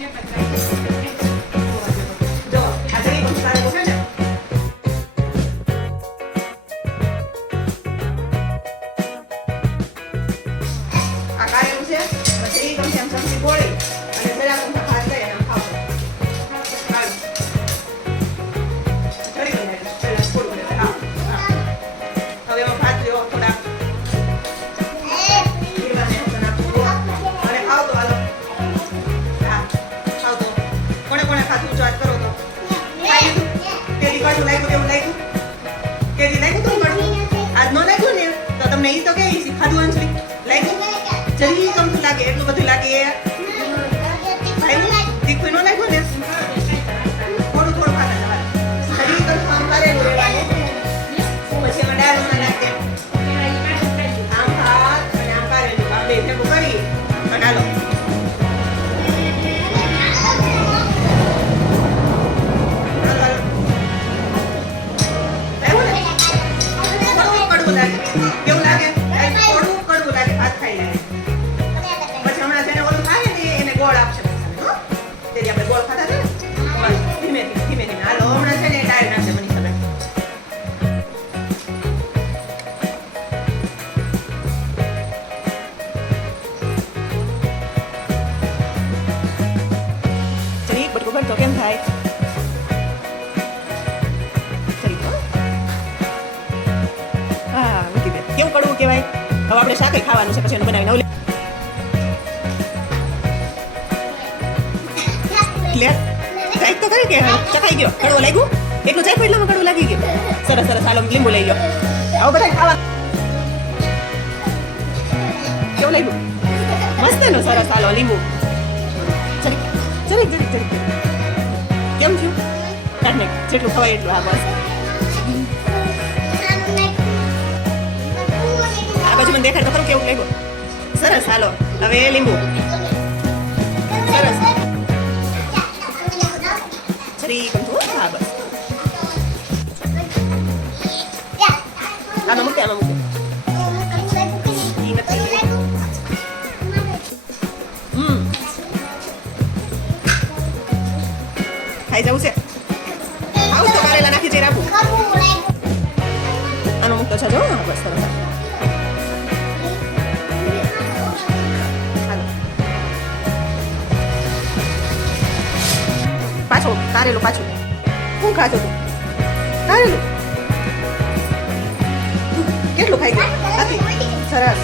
જો તમને એ તો કે ખાધું અંશલી લાગ્યું? જરી ગમતું લાગે એટલું બધું લાગે કડવું લાગે કેવું લાગે? થોડું કડવું લાગે ભાત ખાઈ લાગે કેવું કડવું કહેવાય? હવે આપણે શાકે ખાવાનું છે, પછી એનું બનાવીને ઓલી લે. ટ્રાય તો કરી કે ચખાઈ ગયો. કડવો લાગ્યું? એટલું ચાખ્યું એટલામાં કડવું લાગી ગયું. સરસ સરસ. હાલો, લીંબુ લઈ લો. આવો બધા ખાવા. કેવું લાગ્યું? મસ્તનું સરસ. હાલો, લીંબુ. જરીક જરીક જરીક જરીક કેમ થયું? કાઢ નાખ. જેટલું ખવાય એટલું. હા, બસ. દેખાડ તો ખરું કેવું લાગ્યું? સરસ, હાલો. હવે લીંબુ. સરસ. શ્રી ગમતું હા, બસ. આમાં મૂકે આમાં મૂકે. ખાઈ જવું છે? આવું તો કારેલા નાખી જઈ રાખું. આનો મૂકતો છે જો બસ સરસ પાછું કારેલું પાછું શું ખાતો તું? કારેલું કેટલું ખાઈ ગયું? સરસ.